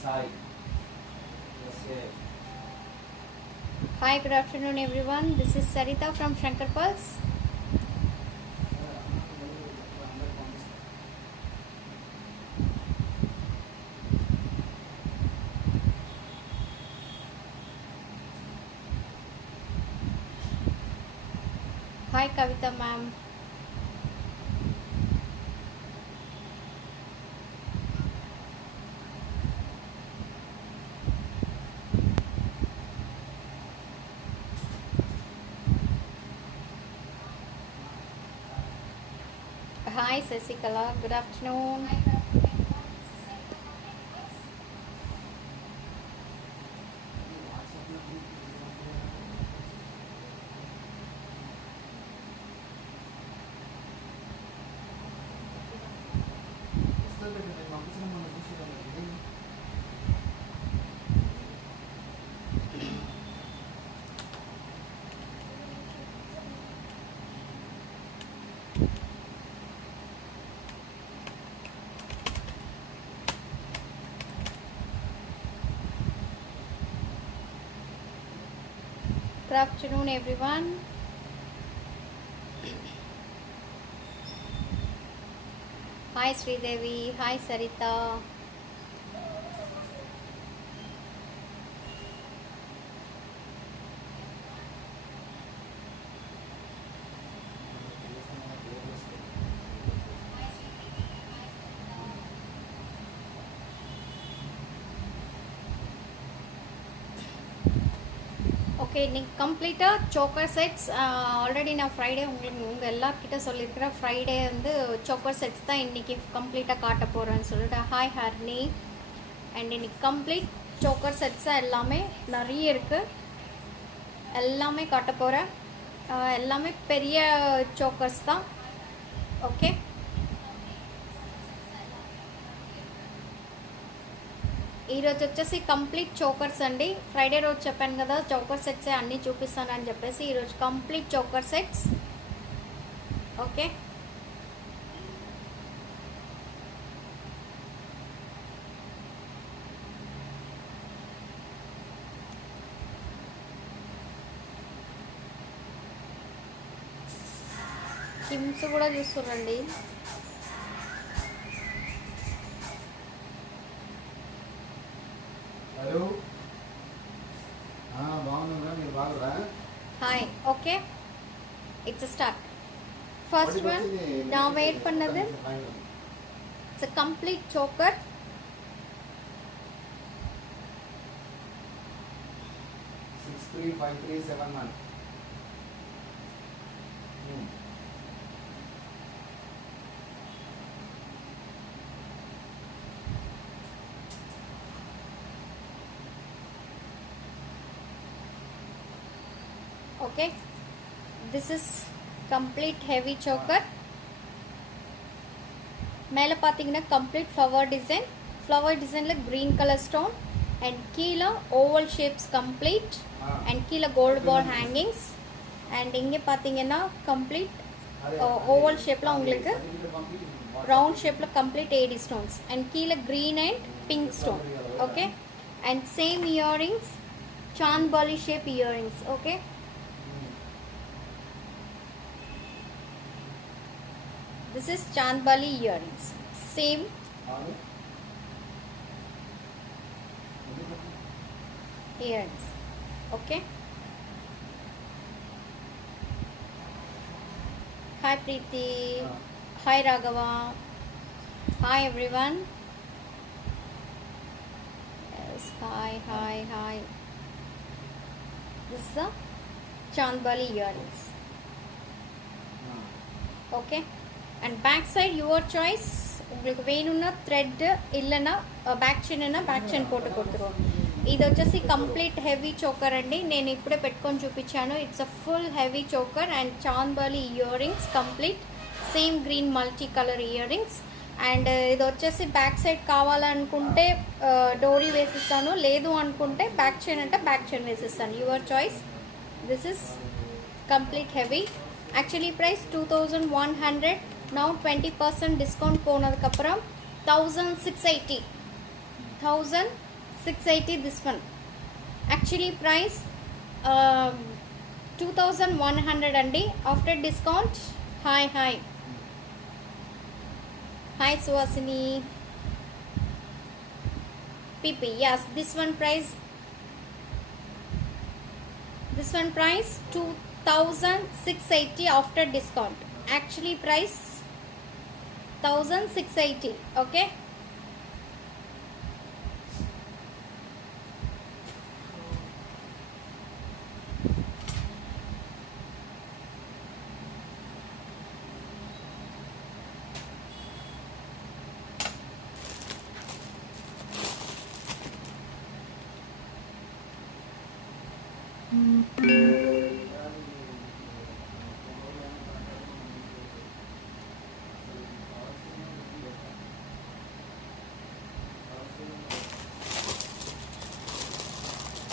Sai. Yes, yes. Hi, good afternoon everyone. This is Sarita from Shankar Pulse. Hi, Kavita ma'am. Hi, Sasikala. Good afternoon. Good afternoon everyone. Hi, Sridevi. Hi, Sarita. Okay இன்னைக்கு கம்ப்ளீட்டாக choker sets already நான் Friday உங்களுக்கு உங்கள் எல்லார்கிட்ட சொல்லியிருக்கிறேன். Friday வந்து choker sets தான் இன்றைக்கி கம்ப்ளீட்டாக காட்ட போகிறேன்னு சொல்லிட்டு ஹாய் ஹர்னி. அண்ட் இன்னைக்கு கம்ப்ளீட் சோக்கர் செட்ஸாக எல்லாமே நிறைய இருக்குது, எல்லாமே காட்ட போகிறேன். எல்லாமே பெரிய చోకర్స్ தான். ఓకే ఈరోజు వచ్చేసి కంప్లీట్ చోకర్స్ అండి. ఫ్రైడే రోజు చెప్పాను కదా చోకర్ సెట్స్ అన్నీ చూపిస్తానని చెప్పేసి ఈరోజు కంప్లీట్ చోకర్ సెట్స్. ఓకే కిమ్స్ కూడా చూస్తురండి. హలో బాగున్నారా మీరు బాగురా? Hi okay it's start. First one நான் வெயிட் பண்ணது it's a complete choker. Six three five three seven one. Okay, this is complete heavy choker. மேலே பார்த்தீங்கன்னா கம்ப்ளீட் ஃப்ளவர் டிசைனில் க்ரீன் கலர் ஸ்டோன் அண்ட் கீழே ஓவல் ஷேப்ஸ் கம்ப்ளீட் அண்ட் கீழே gold ball hangings. And இங்கே பார்த்தீங்கன்னா complete oval ஷேப்பில் உங்களுக்கு round ஷேப்பில் கம்ப்ளீட் ஏடி ஸ்டோன்ஸ் அண்ட் கீழே green and pink stone. Okay and same earrings Chandbali shape earrings. Okay this is Chandbali earrings, same earrings. Okay, hi Preeti, hi Raghava, hi everyone. Yes, hi. This is the Chandbali earrings. Okay, and back side your choice. உங்களுக்கு வேணும்னா thread இல்லைன்னா back chain back chain పోటు కొడుతురుவோம். ఇది వచ్చేసి complete heavy choker అండి. నేను ఇప్పుడే పెట్టుకొని చూపించాను. It's a full heavy choker and chandbali earrings complete same green multi colour earrings. And ఇది వచ్చేసి బ్యాక్ సైడ్ కావాలనుకుంటే డోరీ వేసిస్తాను, లేదు అనుకుంటే బ్యాక్ చైన్ అంటే బ్యాక్ చైన్ వేసిస్తాను. Your choice. This is complete heavy. Actually price 2100. now 20% discount போனதுக்கப்புறம் 1680 680 this one. Actually price um, 2100 అండి. After discount. Hi Suhasini. PP, yes, this one price 2680 after discount. Actually price 1680. Okay,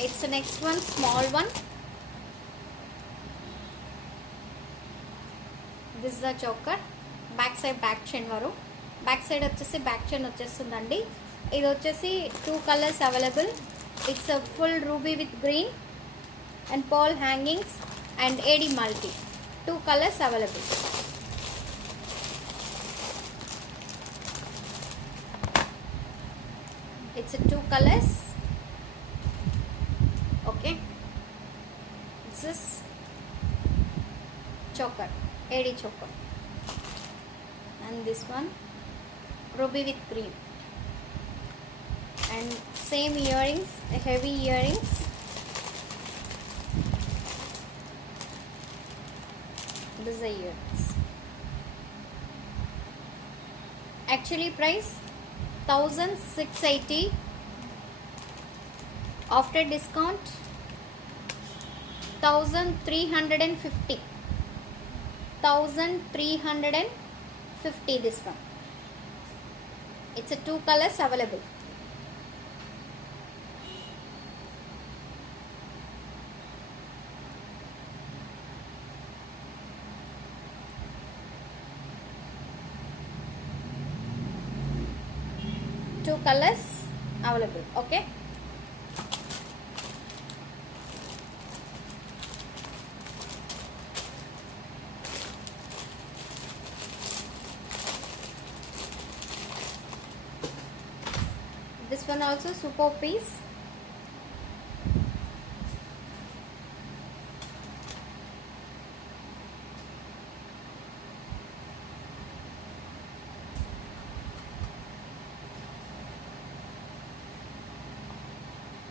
it's the next one, small one. This is the choker. Back side back chain varu. Back side వచ్చేసి back chain వచ్చేస్తుందండి. ఇది వచ్చేసి 2 colors available. It's a full ruby with green and pearl hangings and AD multi. 2 colors available. It's a 2 colors. Okay, this is choker, AD choker, and this one ruby with green, and same earrings, heavy earrings. This is the earrings. Actually price 1680. After discount 1350. 1350 this one. It's a 2 colors available. Two colors available. Okay, this one also super piece.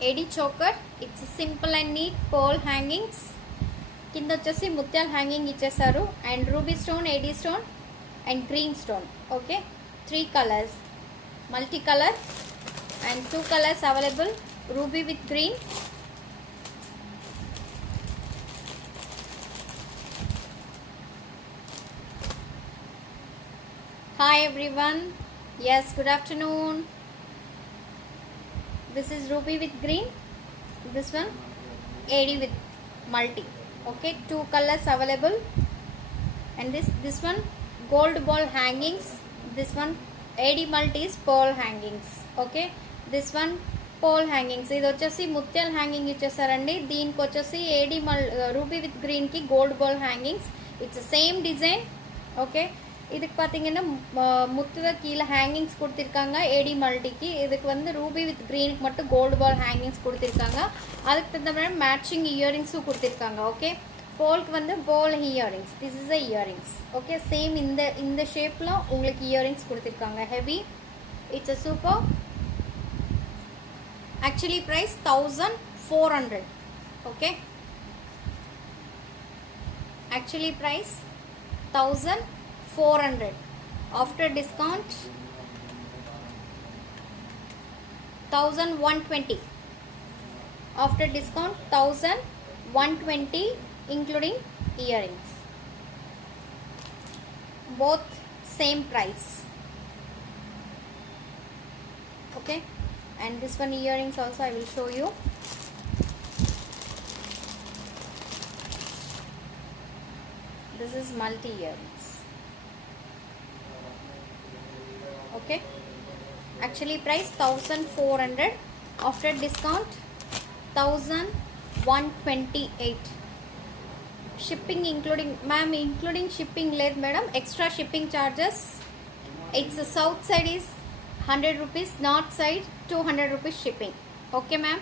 AD choker. It's a simple and neat pearl hangings. కింద వచ్చేసి ముత్యాల hanging ఇచ్చేసారు and ruby stone, AD stone and green stone. Okay, 3 colors, multi color and 2 colors available. Ruby with green. Hi everyone, yes, good afternoon. This is ruby with green, this one AD with multi. Okay, 2 colors available. And this one gold ball hangings, this one AD multi is pearl hangings. Okay, this one pearl hangings. ఇది వచ్చేసి ముత్యాల hanging ఇచ్చేసారండి. దీనికి వచ్చేసి AD ruby with green కి gold ball hangings. It's same design. Okay, இதுக்கு பார்த்தீங்கன்னா முத்துத கீழே hangings கொடுத்துருக்காங்க. ஏடி மல்டிக்கு இதுக்கு வந்து ரூபி வித் க்ரீனுக்கு மட்டும் கோல்டு பால் ஹேங்கிங்ஸ் கொடுத்துருக்காங்க. அதுக்கு தகுந்த மாதிரி மேட்சிங் இயரிங்ஸும் கொடுத்துருக்காங்க. ஓகே, போலுக்கு வந்து ball earrings. This is a earrings. Okay, same இந்த ஷேப்பில் உங்களுக்கு இயரிங்ஸ் கொடுத்துருக்காங்க. Heavy, it's a super. Actually price 1400. Okay, actually price 1400. After discount 1120. After discount 1120 including earrings. Both same price. Okay, and this one earrings also I will show you. This is multi earrings. Okay, actually price 1400. after discount 1128. Shipping including, ma'am, including shipping లేదు madam, extra shipping charges. It's south side is 100 rupees, north side 200 rupees shipping. Okay ma'am.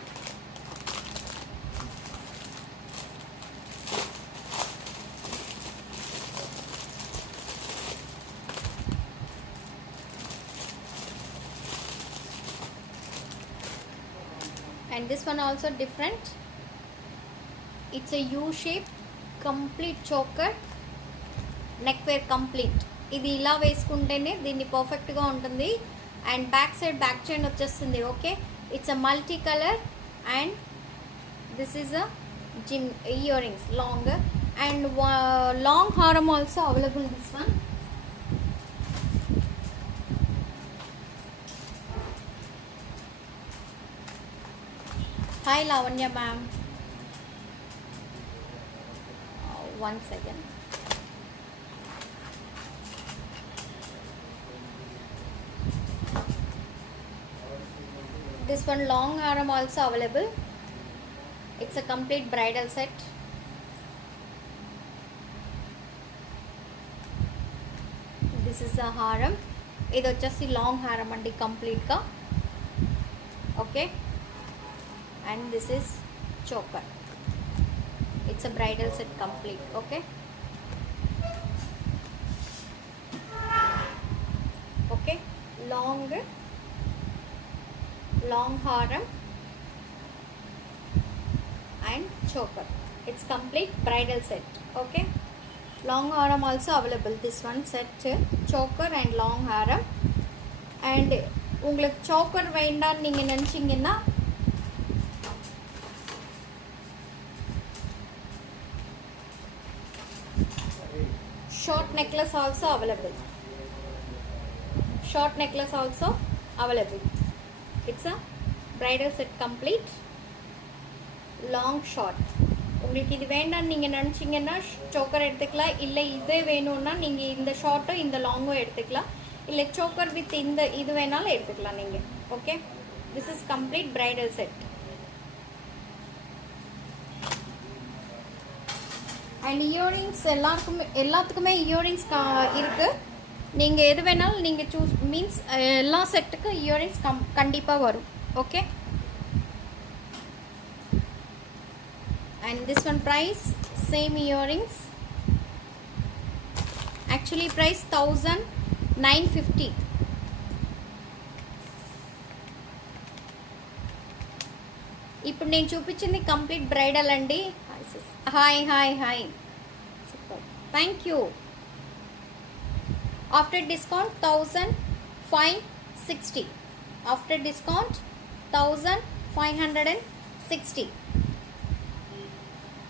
And this one also different. It's a U shape, complete choker, neck wear complete. ఇది ఇలా వేసుకుంటేనే దీన్ని పర్ఫెక్ట్గా ఉంటుంది. And back side back chain వచ్చేస్తుంది. Okay, it's a multi colour and this is a జిమ్ earrings long and long హారం also available this one. Hi Lavanya ma'am, 1 second. This one long haram also available. It's a complete bridal set. This is a haram. ఇది వచ్చేసి long హారం అండి కంప్లీట్గా. Okay, and this is choker. It's a bridal set complete. Okay, okay, long haram and choker. It's complete bridal set. Okay, long haram also available. This one set choker and long haram. And உங்களுக்கு choker வேண்டாம் நீங்க நினைச்சீங்கன்னா short necklace also available. Short necklace also available. It's a bridal set complete, long short. உங்களுக்கு இது வேண்டாம் நீங்க நினைச்சீங்கன்னா choker எடுத்துக்கலாம், இல்லை இதே வேணும்னா நீங்க இந்த ஷார்ட்டோ இந்த லாங்கோ எடுத்துக்கலாம், இல்லை சோக்கர் வித் இந்த இது வேணாலும் எடுத்துக்கலாம் நீங்க. Okay, this is complete bridal set. And earrings எல்லாத்துக்குமே இயரிங்ஸ் இருக்குது. நீங்கள் எது வேணாலும் நீங்கள் சூஸ் மீன்ஸ் எல்லா செட்டுக்கு இயரிங்ஸ் கண்டிப்பாக வரும். Okay, and this one price same earrings. Actually price 1950. ఇప్పుడు నేను చూపించింది కంప్లీట్ బ్రైడల్ అండి. Hi hi hi, super, thank you. After discount 1560. After discount 1560.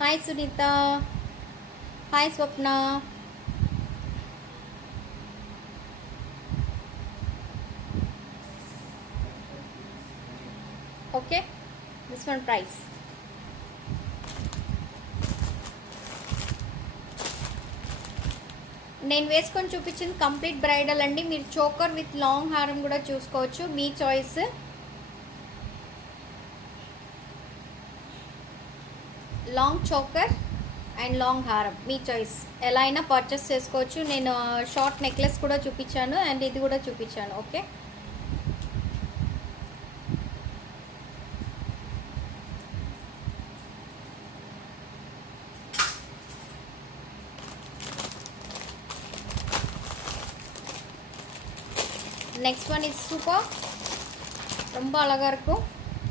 Hi Sunita, hi Swapna. Okay, this one price. నేను వేసుకొని చూపించింది కంప్లీట్ బ్రైడల్ అండి. మీరు చోకర్ విత్ లాంగ్ హారం కూడా చూసుకోవచ్చు, మీ choice. Long choker and long హారం మీ చాయిస్, ఎలా అయినా పర్చేస్ చేసుకోవచ్చు. నేను షార్ట్ నెక్లెస్ కూడా చూపించాను అండ్ ఇది కూడా చూపించాను. Okay, next one is super, ரொம்ப అழகா இருக்கும்.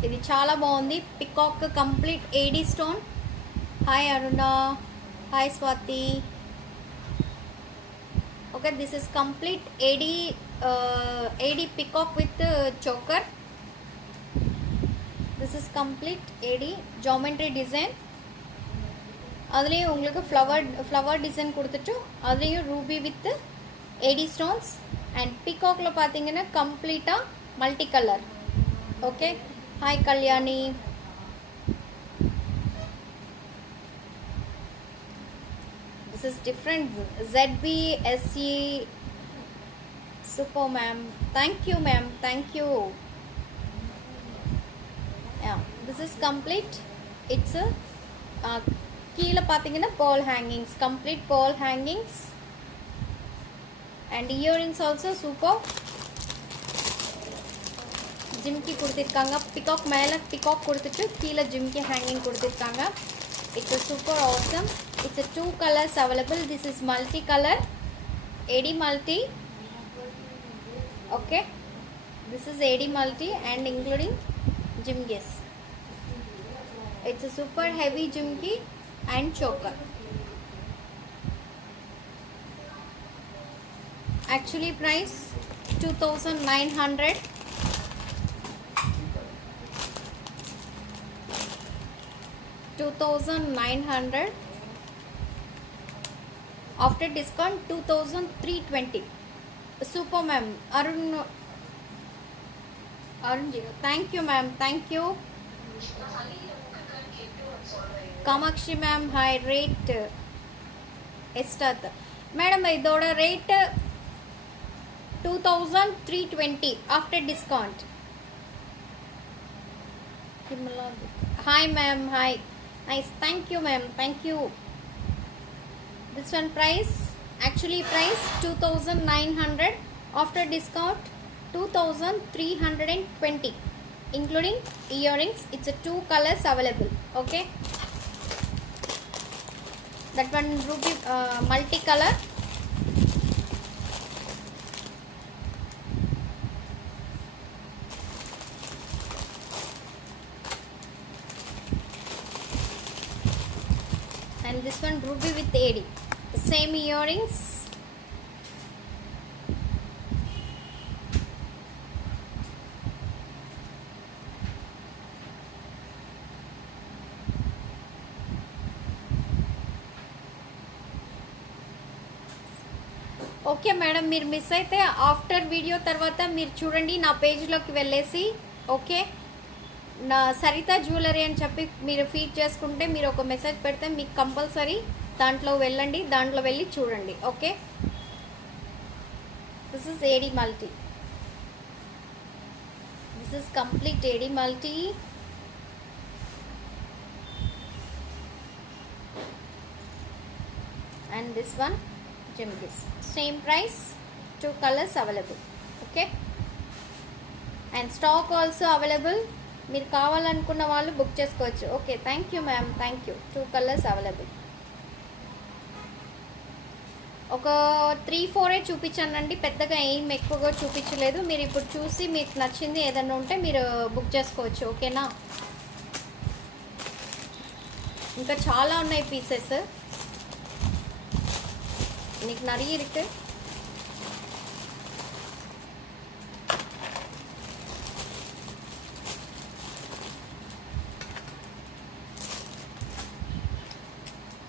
ఇది చాలా బాగుంది. Peacock complete AD stone. Hi Aruna, hi Swathi. Okay, this is complete AD peacock with choker. This is complete AD geometry design. அதுலேயும் உங்களுக்கு ஃப்ளவர் டிசைன் கொடுத்துட்டு அதுலேயும் ruby with AD stones. And பீகாக்கில் பார்த்தீங்கன்னா கம்ப்ளீட்டாக multi colour. Okay, hi Kalyani. This is different ZBSE. Super ma'am, thank you ma'am, thank you. This is complete. It's a கீழே பார்த்தீங்கன்னா ball hangings, complete ball hangings, and earrings also super. Jhumki கொடுத்துருக்காங்க. Peacock மேலே peacock கொடுத்துட்டு கீழே jhumki hanging கொடுத்துருக்காங்க. It's a super awesome. It's a 2 colors available. This is multi color, AD multi. Okay, this is AD multi and including jimgis. It's a super heavy jimki and choker. Actually price 2,900. $2,900. After discount 2,320. Super ma'am. Arun ji, thank you ma'am, thank you. Kamakshi ma'am, high rate estat madam idoda rate 2,320 after discount. Hi ma'am, hi, nice, thank you ma'am, thank you. This one price, actually price 2,900, after discount 2,320 including earrings. It's a 2 colors available. Okay, that one ruby multicolor. And this one ruby with AD, the same earrings. Okay madam, మీరు miss అయితే after video తర్వాత మీరు చూడండి, నా పేజ్లోకి వెళ్ళేసి okay, నా Saritha jewellery అని చెప్పి మీరు ఫీడ్ చేసుకుంటే, మీరు ఒక మెసేజ్ పెడితే మీకు కంపల్సరీ దాంట్లో వెళ్ళండి, దాంట్లో వెళ్ళి చూడండి. Okay, this is AD multi, this is complete AD multi. And this one jimgis, same price, 2 colors available. Okay, and stock also available. మీరు కావాలనుకున్న వాళ్ళు బుక్ చేసుకోవచ్చు. Okay, thank you ma'am, thank you. 2 colours available. ఒక 3-4 చూపించానండి, పెద్దగా ఏం ఎక్కువగా చూపించలేదు. మీరు ఇప్పుడు చూసి మీకు నచ్చింది ఏదన్నా ఉంటే మీరు బుక్ చేసుకోవచ్చు. ఓకేనా, ఇంకా చాలా ఉన్నాయి పీసెస్, இன்னைக்கு நிறைய இருக்கு.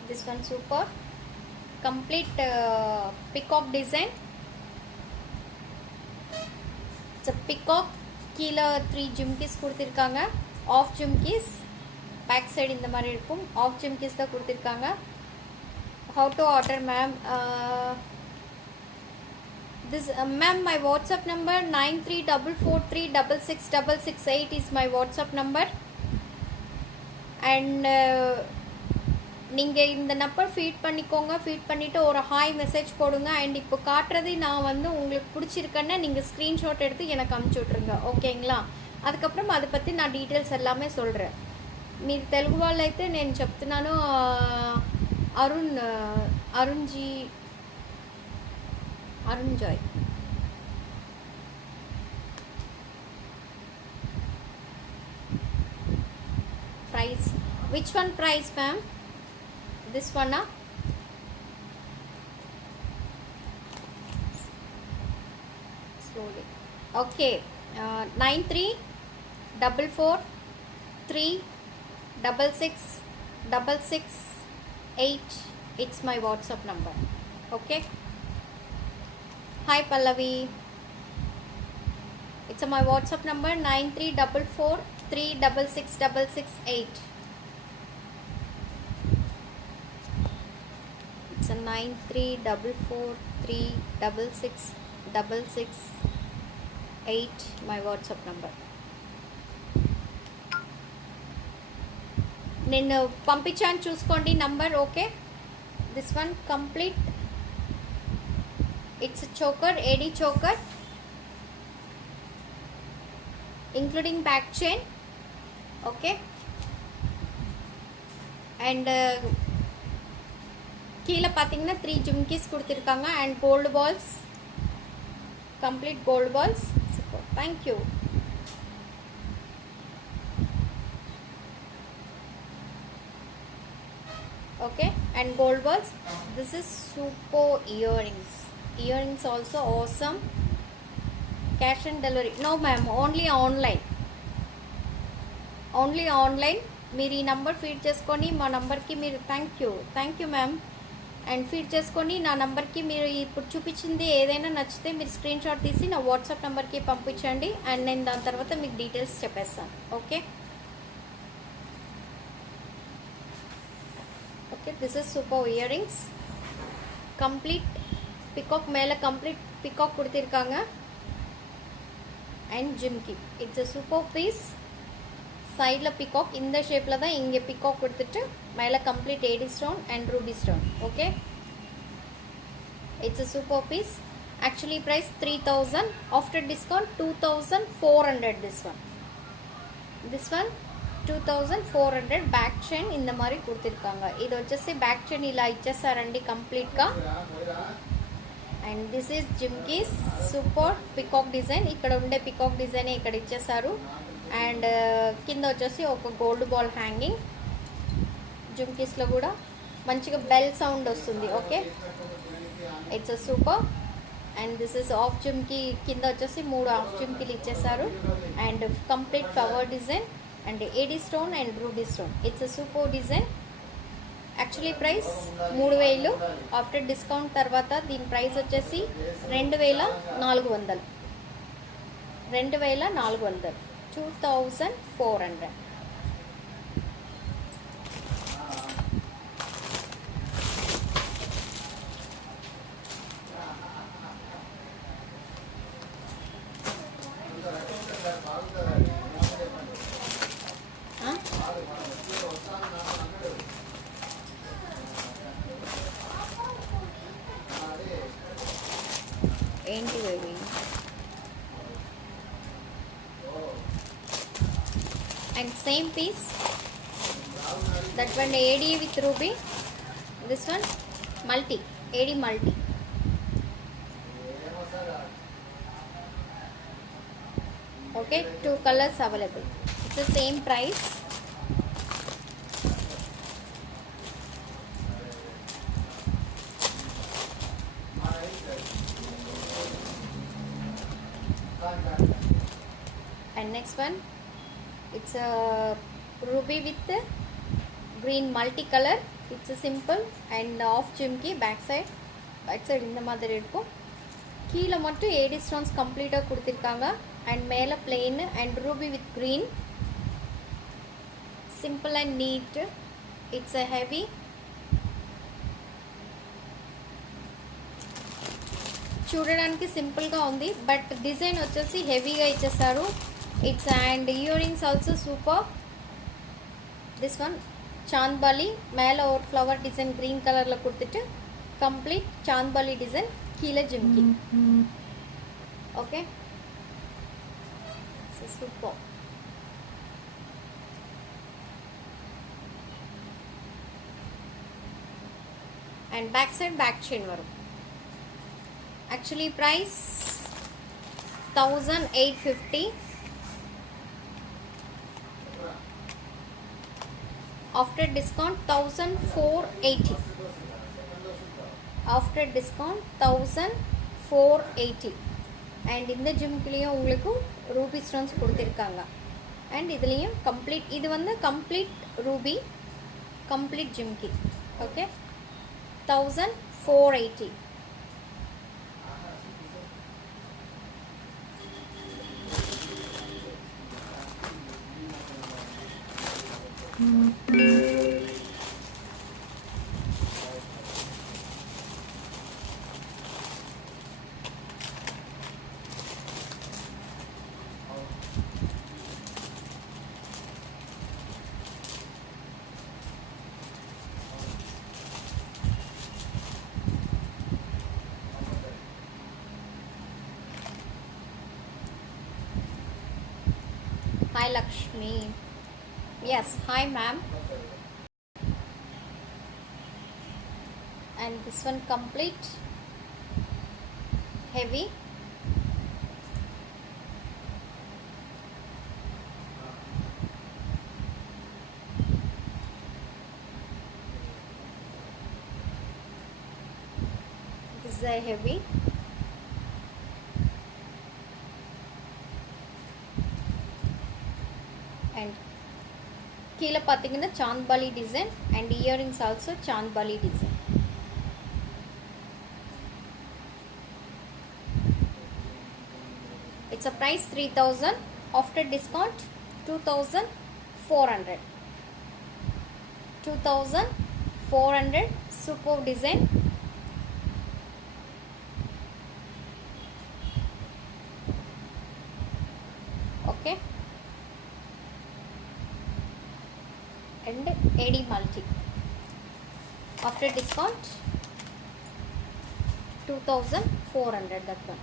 This one super complete peacock design. It's a peacock. கீழே 3 ஜிம்கிஸ் கொடுத்துருக்காங்க. ஆஃப் ஜிம்கிஸ் பேக் சைடு இந்த மாதிரி இருக்கும். ஆஃப் ஜிம்கிஸ் தான் கொடுத்துருக்காங்க. How to order ma'am? This ma'am, my WhatsApp number 9344366668 is my WhatsApp number. And நீங்கள் இந்த நம்பர் ஃபீட் பண்ணிக்கோங்க. ஃபீட் பண்ணிவிட்டு ஒரு ஹாய் மெசேஜ் போடுங்க. அண்ட் இப்போ காட்டுறது நான் வந்து உங்களுக்கு பிடிச்சிருக்கேன்னா நீங்கள் ஸ்க்ரீன்ஷாட் எடுத்து எனக்கு அமுச்சு விட்ருங்க. ఓకేங்களா, அதுக்கப்புறம் அதை பற்றி நான் డీటెయిల్స్ எல்லாமே சொல்கிறேன். మీరు తెలుగు వాళ్ళు అయితే నేను చెప్తున్నాను. Arun Joy. Price, which one price ma'am? This one slowly. Okay, 9344366668. It's my WhatsApp number. Okay, hi Pallavi, it's my WhatsApp number 9344366668. It's a 9344366668, my WhatsApp number. నేను పంపించాను చూసుకోండి number. Okay, this one complete. It's choker, AD choker including back chain. Okay, and கீழே பார்த்தீங்கன்னா 3 ஜிம்கிஸ் கொடுத்துருக்காங்க and gold balls, complete gold balls. Thank you. Okay, and gold balls. This is super earrings. Earrings also awesome. Cash and delivery no ma'am, only online. Only online. మీరు ఈ number feed చేసుకొని మా నంబర్కి మీరు thank you ma'am. And feed చేసుకొని నా నంబర్కి మీరు ఇప్పుడు చూపించింది ఏదైనా నచ్చితే మీరు స్క్రీన్ షాట్ తీసి నా వాట్సాప్ నెంబర్కి పంపించండి అండ్ నేను దాని తర్వాత మీకు డీటెయిల్స్ చెప్పేస్తాను. Okay okay, this is super earrings. Complete peacock, மேலே கம்ப்ளீட் பிகாக் கொடுத்துருக்காங்க and jhumki. It's a super piece. சைடில் பிகாக் இந்த ஷேப்பில் தான் இங்கே பிகாக் கொடுத்துட்டு மேலே complete AD stone and ruby stone. Okay, it's a super piece. Actually price 3000, after discount 2400. This one 2400. Back chain இந்த மாதிரி கொடுத்துருக்காங்க. ఇది వచ్చేసి బ్యాక్ చైన్ ఇలా ఇచ్చేసారండి కంప్లీట్గా. And this is jhumkis super peacock design. ఇక్కడ ఉండే పికాక్ డిజైన్ ఇక్కడ ఇచ్చేసారు. అండ్ కింద వచ్చేసి ఒక గోల్డ్ బాల్ హ్యాంగింగ్. జిమ్కీస్లో కూడా మంచిగా బెల్ సౌండ్ వస్తుంది. Okay, it's a super. And this is of జిమ్కి. కింద వచ్చేసి 3 ఆఫ్ జిమ్కీలు ఇచ్చేసారు and complete flower design and AD stone and ruby stone. It's a super design. Actually price 3000, after discount తర్వాత దీని price వచ్చేసి 2400. 2400. ఏంటి baby? and same piece, that one AD with ruby, this one multi, AD multi. Okay, 2 colors available. It's the same price. And next one, it's a ruby with green multicolor. It's a simple and off jimki. back side இந்த மாதிரி இருக்கும். கீழே மட்டும் ஏடி stones கம்ப்ளீட்டாக கொடுத்துருக்காங்க and மேலே plain and ruby with green. simple and neat. It's a heavy. చూడడానికి సింపుల్గా ఉంది బట్ డిజైన్ వచ్చేసి హెవీగా ఇచ్చేసారు. It's and ear rings also super. This one chandbali, மேலே ஒரு ஃப்ளவர் டிசைன் க்ரீன் கலரில் கொடுத்துட்டு கம்ப்ளீட் சாந்த்பாலி டிசைன், கீழே jhumki. Okay, super. And back side back chain வரும். actually price 1850, after discount 1480, after discount 1480. and இந்த ஜிம்க்குலேயும் உங்களுக்கு ரூபி ஸ்டோன்ஸ் கொடுத்துருக்காங்க அண்ட் இதுலேயும் கம்ப்ளீட், இது வந்து complete Ruby complete jhumki. Okay, 1480. Lakshmi. Yes, hi ma'am. And this one complete heavy. This is a heavy. And கீழே பார்த்தீங்கன்னா Chandbali design and earrings also Chandbali design. It's a price 3000, after discount 2400. 2400, superb design. Okay, and AD multi after discount 2400, that one.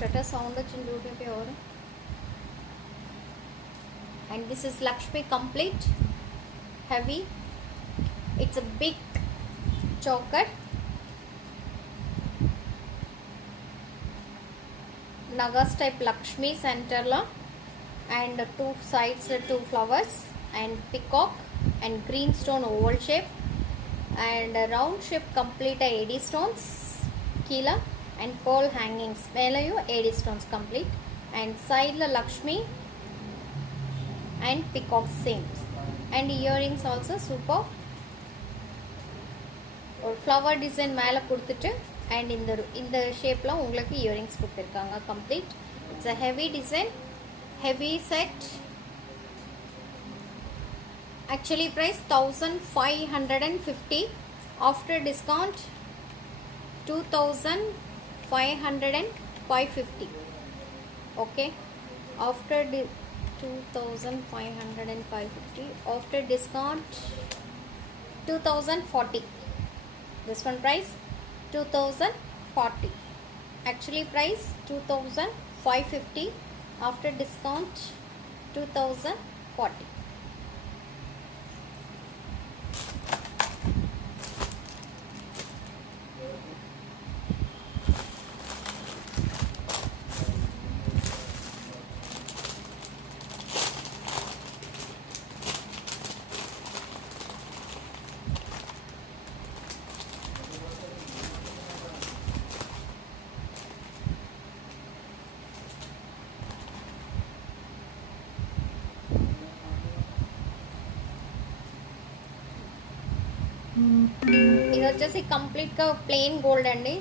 Shutter sound వచ్చింది YouTube ఎవరు. And this is Lakshmi complete heavy. It's a big choker. Nagas type Lakshmi center lo, and two sides two flowers and peacock and green stone oval shape and round shape complete AD stones kila and pearl hangings melayu AD stones complete, and side la Lakshmi and peacock same, and earrings also super or flower design மேலே கொடுத்துட்டு and இந்த ஷேப்ல உங்களுக்கு earrings கொடுத்துருக்காங்க complete. It's a heavy design, heavy set. Actually price 1550, after discount 2550. Okay, after 2550, after discount 2040. This one price 2040. Actually price 2550, after discount 2040. ఇది వచ్చేసి కంప్లీట్గా plain gold అండి.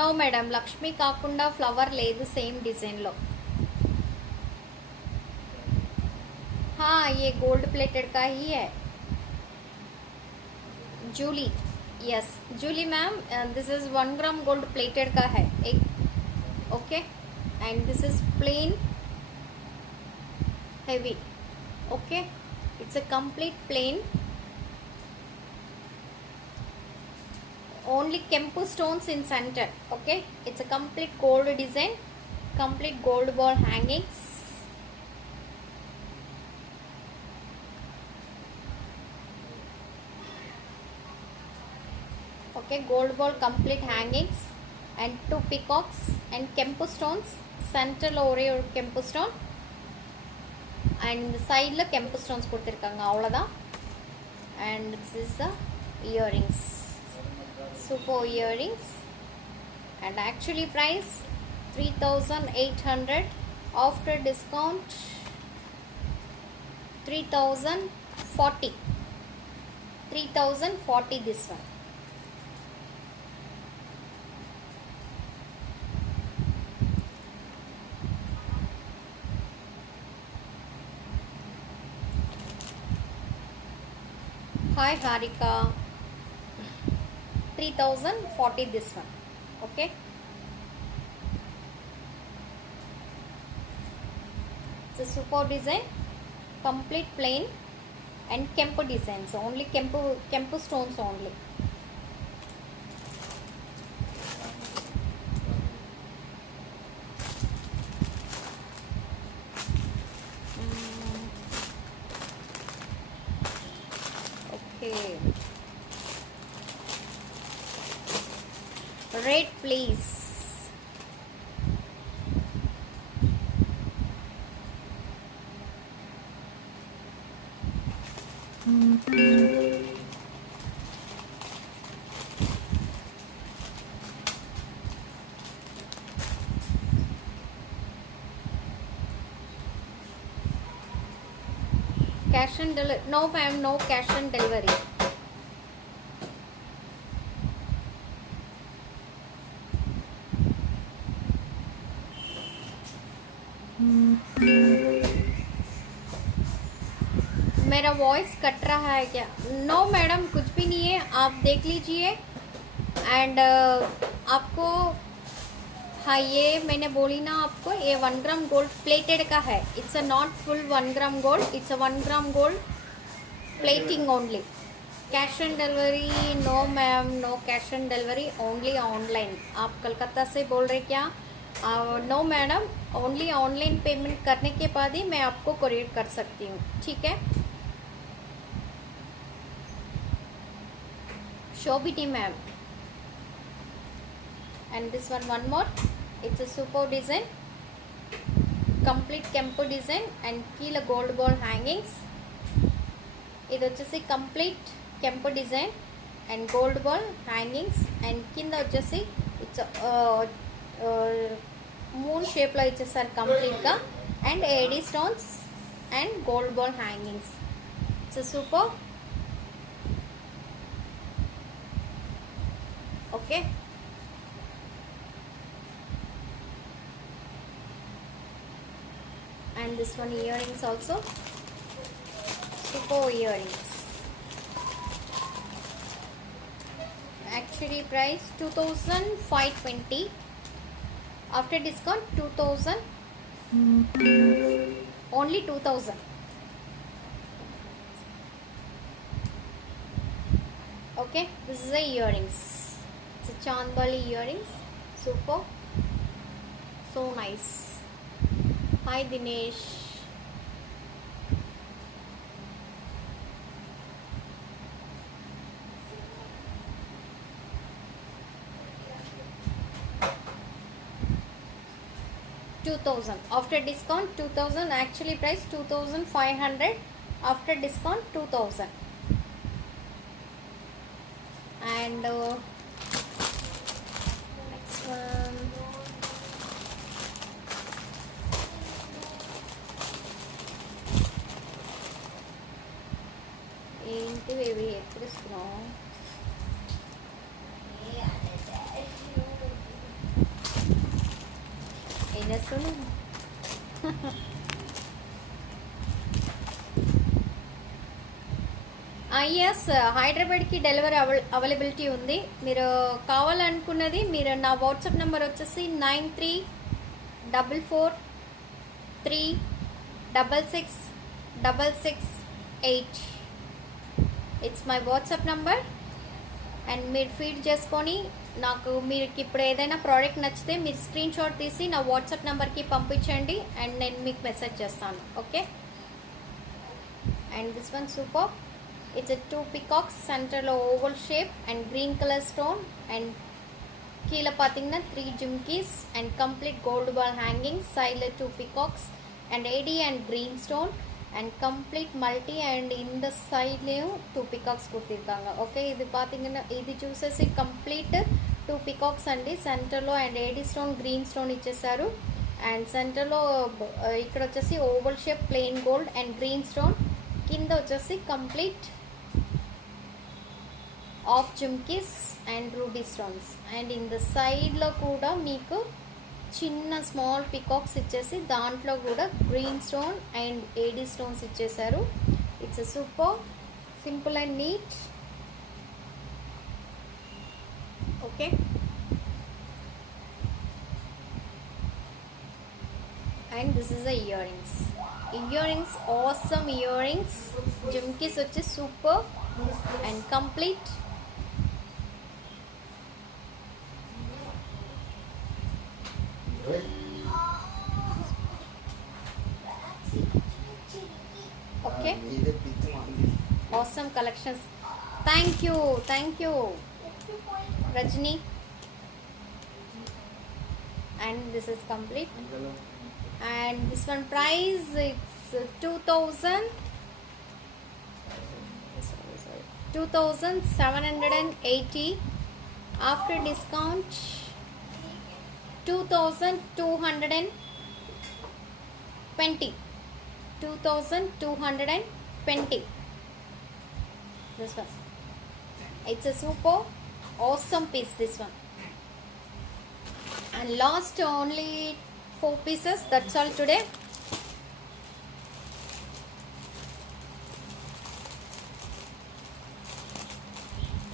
నో మేడం, లక్ష్మి కాకుండా ఫ్లవర్ లేదు సేమ్ డిజైన్లో. हाँ ये गोल्ड प्लेटेड का ही है. Julie, yes Julie ma'am, this is 1 gram gold plated का है एक. Okay, and this is plain heavy. Okay, it's a complete plain, only kempu stones in center. Okay, it's a complete gold design, complete gold ball hangings. Okay, gold ball complete hangings and 2 peacocks and kempu stones. Center lo ore or kempu stone and side la kempu stones கொடுத்திருக்காங்க அவ்வளவுதான். And this is the earrings, super earrings, and actually price 3800, after discount 3040. 3040 this one. Hi Harika. 3040 this one. Okay. It's a super design, complete plain and Kempu designs. Only Kempu stones only. Okay. Rate please. Cash and delivery. No ma'am, no cash and delivery. मेरा voice cut रहा है क्या? No madam, कुछ भी नहीं है, आप देख लीजिए। एंड आपको, हाँ ये मैंने बोली ना आपको, ये 1 ग्राम गोल्ड प्लेटेड का है। It's a not full 1 gram gold, it's a 1 gram gold plating only. Cash on delivery no ma'am, no cash on delivery, only online. आप कलकत्ता से बोल रहे क्या? No madam, only online payment करने के बाद ही मैं आपको कोरियर कर सकती हूँ, ठीक है? Shobiti ma'am. And this one more. It's a super design, complete Kempu design and kila gold ball hangings. ఇది వచ్చేసి కంప్లీట్ కెంపు design and gold ball hangings and కింద వచ్చేసి ఇట్స్ మూన్ షేప్లో ఇచ్చేసారు కంప్లీట్గా and AD stones and gold ball hangings. It's super. Okay, and this one earrings also, super earrings. Actually price 2520, after discount 2000, only 2000. Okay, this is the earrings. It's a Chandbali earrings, super, so nice. Hi Dinesh. $2,000 after discount, 2000. Actually price 2500, after discount 2000. And next one, ఏంటి baby ఎక్కడిస్తున్నావు? ఏం చేస్తున్నావు? Yes, హైదరాబాద్కి delivery availability ఉంది. మీరు కావాలనుకున్నది మీరు నా WhatsApp number వచ్చేసి 9344366668. It's my WhatsApp number. And మీరు ఫీడ్ చేసుకొని నాకు, మీరు ఇప్పుడు ఏదైనా ప్రోడక్ట్ నచ్చితే మీరు స్క్రీన్ షాట్ తీసి నా వాట్సాప్ నెంబర్కి పంపించండి అండ్ నేను మీకు మెసేజ్ చేస్తాను. Okay, and this one super. It's a 2 peacocks, central oval shape and green color stone, and keela pathina 3 jumkis and complete gold ball hangings, side 2 peacocks and AD and green stone and complete multi, and in the side 2 peacocks kutirukanga. Okay, idi pathina idi chusesi complete 2 peacocks andi, center lo and AD stone green stone ichesaru, and center lo ikkada vachesi oval shape plain gold and green stone, kinda vachesi complete of jhumkis and ruby stones, and in the సైడ్లో కూడా మీకు చిన్న small peacocks ఇచ్చేసి దాంట్లో కూడా green stone and AD stones ఇచ్చేసారు. It's a super simple and neat. Okay, and this is the earrings, awesome earrings. Jumkis వచ్చి super and complete. Okay, awesome collections. Thank you Rajni. And this is complete. And this one price, it's 2780. After discount 2220. 2220. This one, it's a super awesome piece, this one. And last only 4 pieces, that's all today.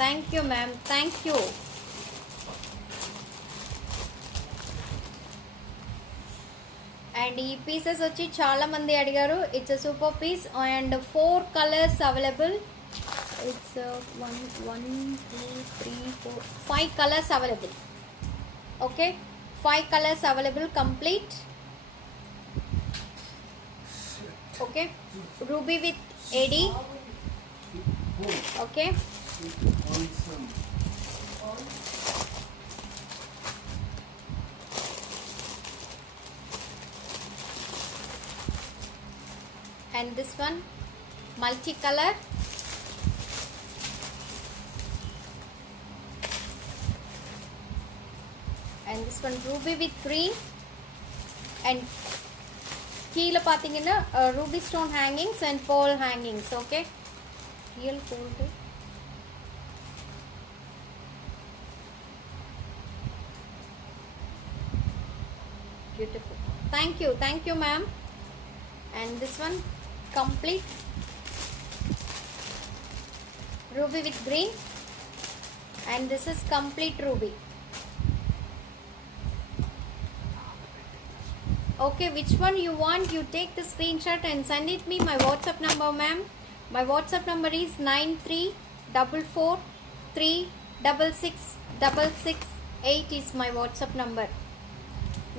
Thank you ma'am, thank you. And ఈ pieces వచ్చి చాలా మంది అడిగారు. It's a super piece and 4 colors available. It's 1 2 3 4 5 colors available. Okay, 5 colors available, complete. Okay, ruby with AD. Okay, and this one multicolor. And this one ruby with green. And கீழே பார்த்தீங்கன்னா ruby stone hangings and pearl hangings. Okay, real gold. Beautiful. Thank you ma'am. And this one complete ruby with green. And this is complete ruby. Okay, which one you want, you take the screenshot and send it me my WhatsApp number ma'am. My WhatsApp number is 9344366668 is my WhatsApp number.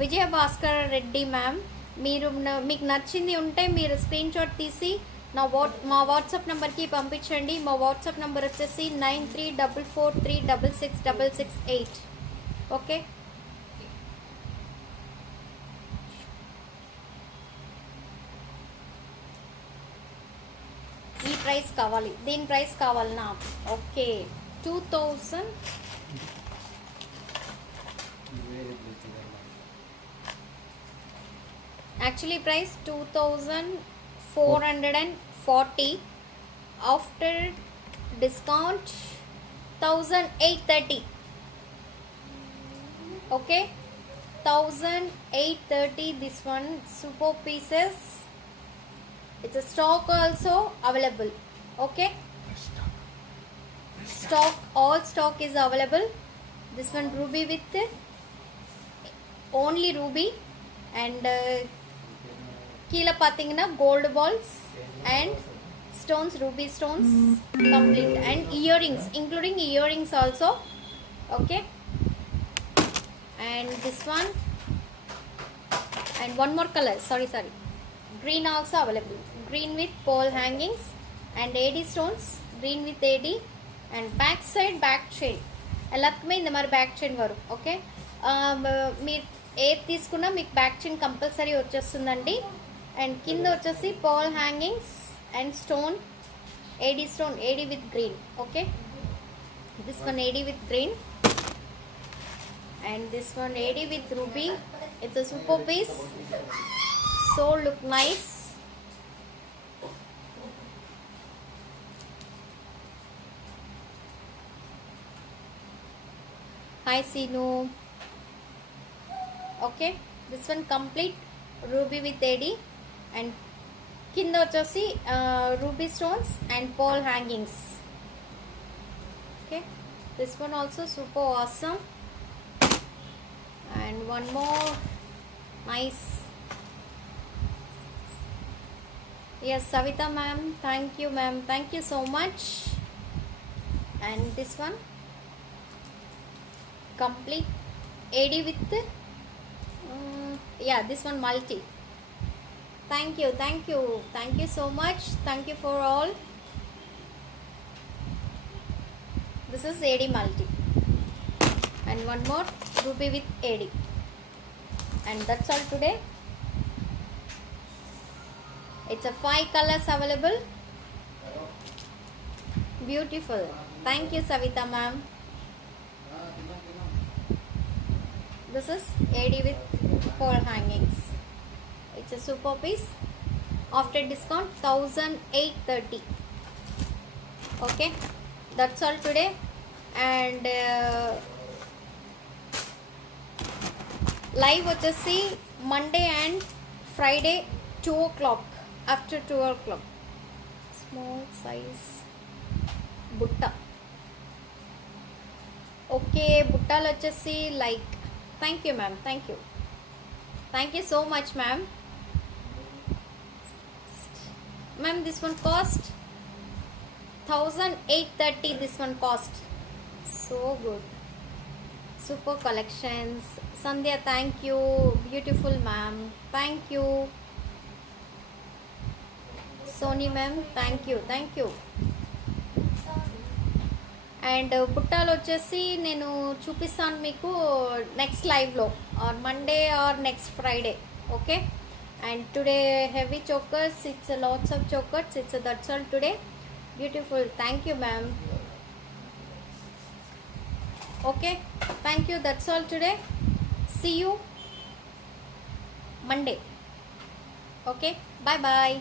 Vijaya Bhaskar Reddy ma'am, మీరు మీకు నచ్చింది ఉంటే మీరు screen shot తీసి మా WhatsApp నెంబర్కి పంపించండి. మా వాట్సాప్ నెంబర్ వచ్చేసి 9344366668. ఓకే, ఈ ప్రైస్ కావాలి, దీని ప్రైస్ కావాలన్నా. Okay, 2000 actually price 2440. After discount 1830. Okay, 1830. This one super pieces. It's a stock also available. Okay, all stock is available. This one ruby with only ruby and கீழே பார்த்தீங்கன்னா gold balls and stones, ruby stones, complete. And earrings, including earrings also. Okay, and this one and one more color, sorry, green also available. Green with pearl hangings and AD stones, green with AD. And back side back chain எல்லாத்துக்குமே இந்த மாதிரி back chain వரும். Okay, మీరు ఏది తీసుకున్నా మీకు back chain compulsory వచ్చేస్తుందండి. And కింద వచ్చేసి pearl hangings and stone, AD stone, AD with green. Okay, this one AD with green and this one AD with ruby. It's a super piece, so look nice. Hi Sinu. Okay, this one complete ruby with AD and కింద వచ్చేసి ruby stones and pearl hangings. Okay, this one also super awesome. And one more nice. Yes, Savita ma'am, thank you ma'am, thank you so much. And this one complete AD with yeah, this one multi. Thank you, thank you, thank you so much, thank you for all. This is AD multi and one more ruby with AD. And that's all today. It's a 5 colors available. Beautiful. Thank you, Savita ma'am. This is AD with pearl hangings. It's a super piece. After discount 1830. Okay, that's all today. And live వచ్చేసి Monday and Friday 2 o'clock. After 2 o'clock. Small size butta. Okay, బుట్టాలు వచ్చేసి like thank you ma'am, thank you so much ma'am. Ma'am, this one cost 1830. This one cost so good. Super collections. Sandhya, thank you. Beautiful ma'am, thank you. Sony ma'am, thank you. And బుట్టాలు వచ్చేసి నేను చూపిస్తాను మీకు next లైవ్లో or Monday or next Friday. Okay, and today heavy chokers, it's lots of chokers, it's that's all today. Beautiful, thank you ma'am. Okay, thank you, that's all today. See you Monday. Okay, bye bye.